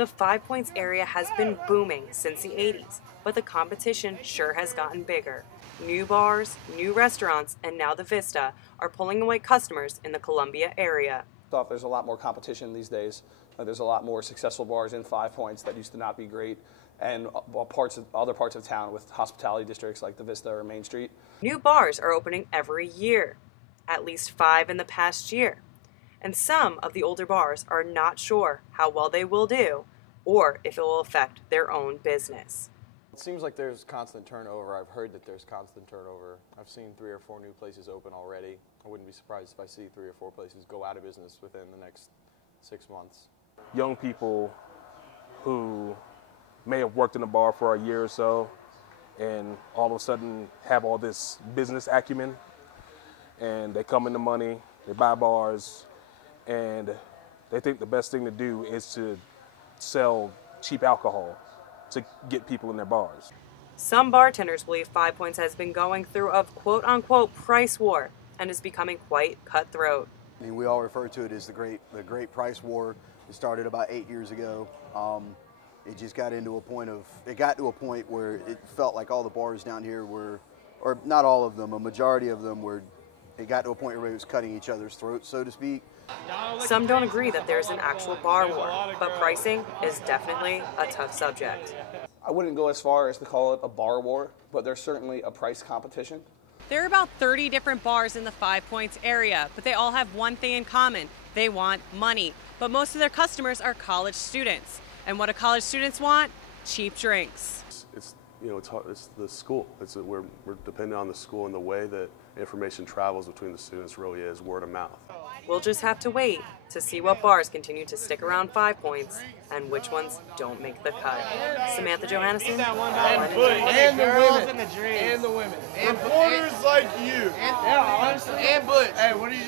The Five Points area has been booming since the 80s, but the competition sure has gotten bigger. New bars, new restaurants, and now the Vista are pulling away customers in the Columbia area. There's a lot more competition these days. There's a lot more successful bars in Five Points that used to not be great, and other parts of town with hospitality districts like the Vista or Main Street. New bars are opening every year, at least 5 in the past year. And some of the older bars are not sure how well they will do or if it will affect their own business. It seems like there's constant turnover. I've heard that there's constant turnover. I've seen 3 or 4 new places open already. I wouldn't be surprised if I see 3 or 4 places go out of business within the next 6 months. Young people who may have worked in a bar for a year or so and all of a sudden have all this business acumen, and they come into money, they buy bars, and they think the best thing to do is to sell cheap alcohol to get people in their bars. Some bartenders believe Five Points has been going through a quote-unquote price war and is becoming quite cutthroat. I mean, we all refer to it as the great price war. It started about 8 years ago. It just got to a point where it felt like all the bars down here were, or not all of them, a majority of them were, it got to a point where it was cutting each other's throats, so to speak. Some don't agree that there's an actual bar war, but pricing is definitely a tough subject. I wouldn't go as far as to call it a bar war, but there's certainly a price competition. There are about 30 different bars in the Five Points area, but they all have one thing in common. They want money. But most of their customers are college students. And what do college students want? Cheap drinks. It's the school. We're dependent on the school, and the way that information travels between the students really is word of mouth. We'll just have to wait to see what bars continue to stick around 5 Points and which ones don't make the cut. Samantha Johannesson, and the women. And reporters like you. And Butch. Hey, what are you